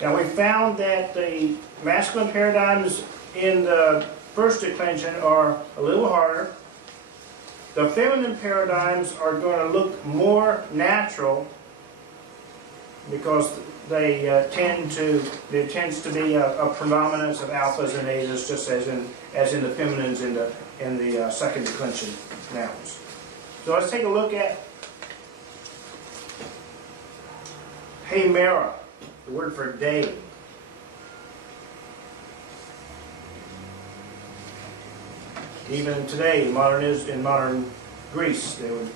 Now we found that the masculine paradigms in the first declension are a little harder. The feminine paradigms are going to look more natural because there tends to be a predominance of alphas and etas, just as in the feminines in the second declension nouns. So let's take a look at Hemera, the word for day. Even today, in modern Greece, they would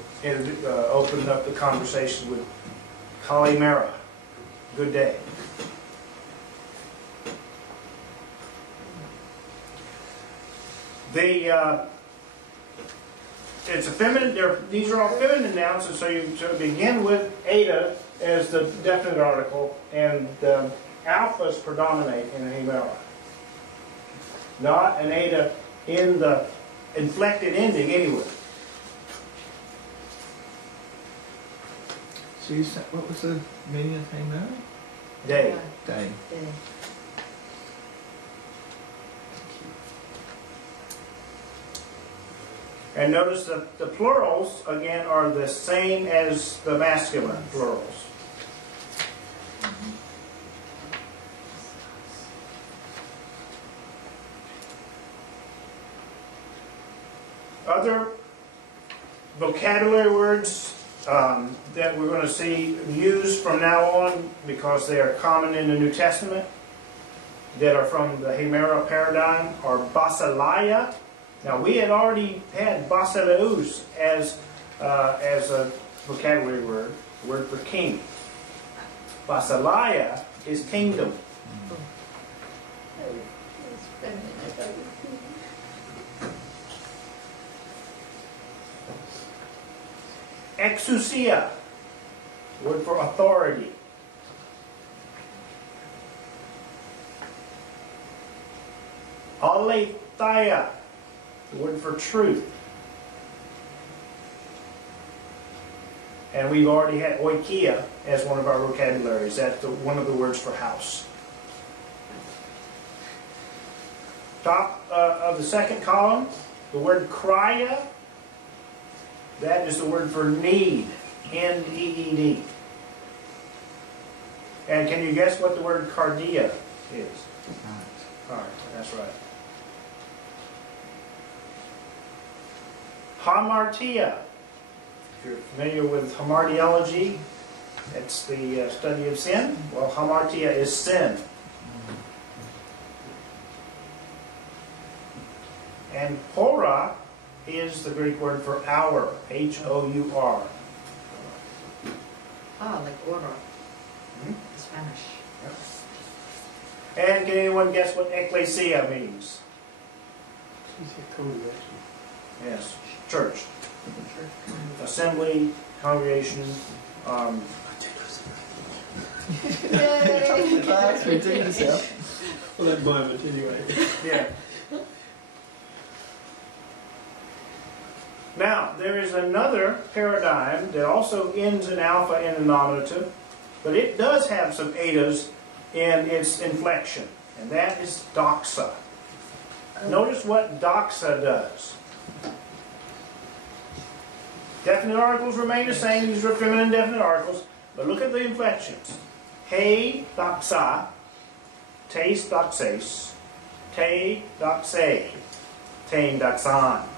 open up the conversation with Kalimera, good day. It's a feminine. These are all feminine nouns, and so you begin with eta as the definite article, and alphas predominate in Hemera. Not an eta in the inflected ending anyway. So you said, what was the meaning of Hemera? Day. Day. And notice that the plurals, again, are the same as the masculine plurals. Other vocabulary words that we're going to see used from now on, because they are common in the New Testament, that are from the Hemera paradigm, are basileia. Now, we had already had basileus as a vocabulary word, the word for king. Basileia is kingdom. Exousia, word for authority. Aletheia, the word for truth. And we've already had oikia as one of our vocabularies. That's one of the words for house. Top of the second column, the word krya. That is the word for need. N-E-E-D. And can you guess what the word cardia is? Heart. That's right. Hamartia. If you're familiar with hamartiology, that's the study of sin. Well, hamartia is sin. And hora is the Greek word for hour. H-O-U-R. Oh, like order. Spanish. Yeah. And can anyone guess what ecclesia means? Yes, church. Assembly, congregation. Well, that moment anyway. Yeah. Now, there is another paradigm that also ends in alpha in the nominative, but it does have some etas in its inflection, and that is doxa. Notice what doxa does. Definite articles remain the same. These are feminine definite articles, but look at the inflections. He doxa, tes doxes, te doxe, tame doxan.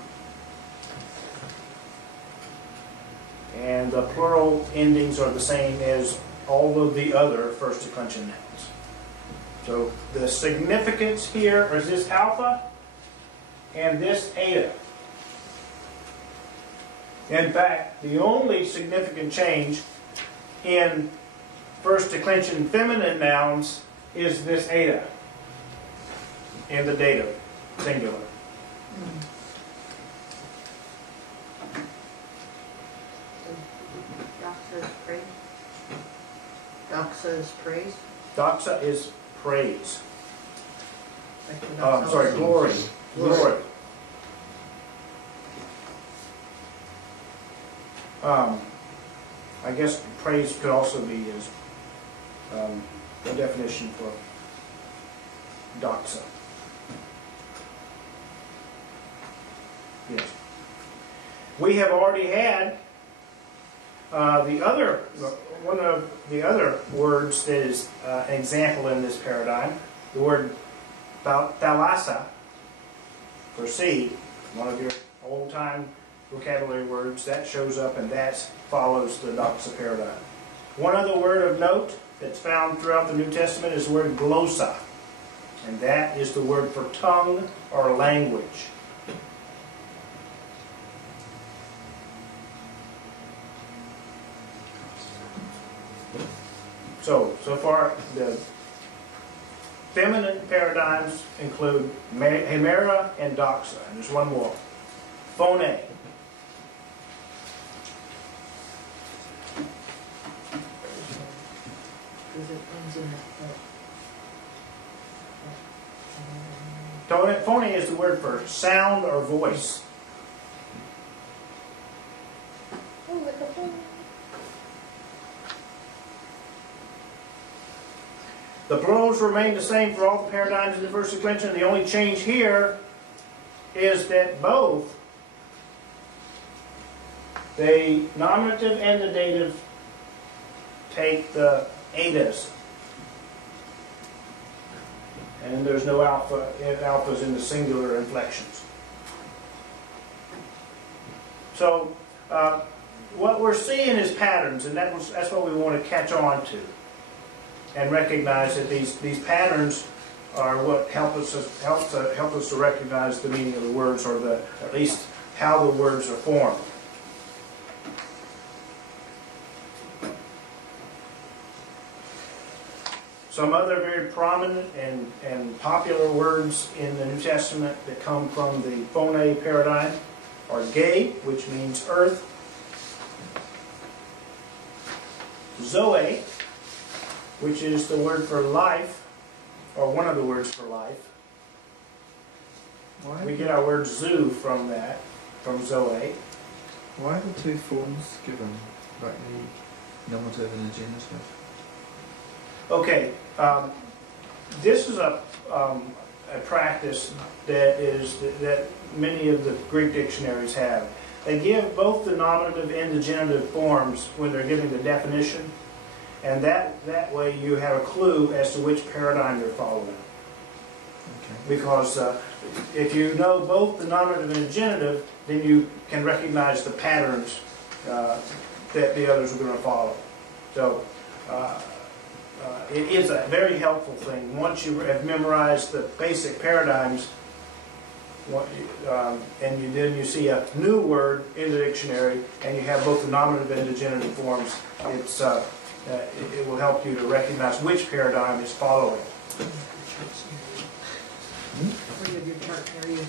And the plural endings are the same as all of the other first declension nouns. So the significance here is this alpha and this eta. In fact, the only significant change in first declension feminine nouns is this eta in the dative, singular. Doxa is praise. Doxa is praise. Like Sorry, glory. Glory. I guess praise could also be as a definition for doxa. Yes. We have already had one of the other words that is an example in this paradigm, the word thalassa, for seed, one of your old-time vocabulary words, that shows up and that follows the doxa paradigm. One other word of note that's found throughout the New Testament is the word glossa, and that is the word for tongue or language. So far, the feminine paradigms include hemera and doxa. And there's one more. Phone. Because it ends in Phone is the word for sound or voice. oh, like a phone. The plurals remain the same for all the paradigms in the first declension. The only change here is that both the nominative and the dative take the etas. And there's no alphas in the singular inflections. So what we're seeing is patterns, and that's what we want to catch on to. And recognize that these patterns are what help us to recognize the meaning of the words, or at least how the words are formed. Some other very prominent and popular words in the New Testament that come from the phone paradigm are gay, which means earth, zoe, which is the word for life, or one of the words for life. Why? We get our word zoo from that, from zoe. Why are the two forms given, like the nominative and the genitive? Okay, this is a practice that many of the Greek dictionaries have. They give both the nominative and the genitive forms when they're giving the definition. And that way you have a clue as to which paradigm you're following. Okay. Because if you know both the nominative and the genitive, then you can recognize the patterns that the others are going to follow. So it is a very helpful thing. Once you have memorized the basic paradigms, and then you see a new word in the dictionary, and you have both the nominative and the genitive forms, it will help you to recognize which paradigm is following. Where you have your chart near you.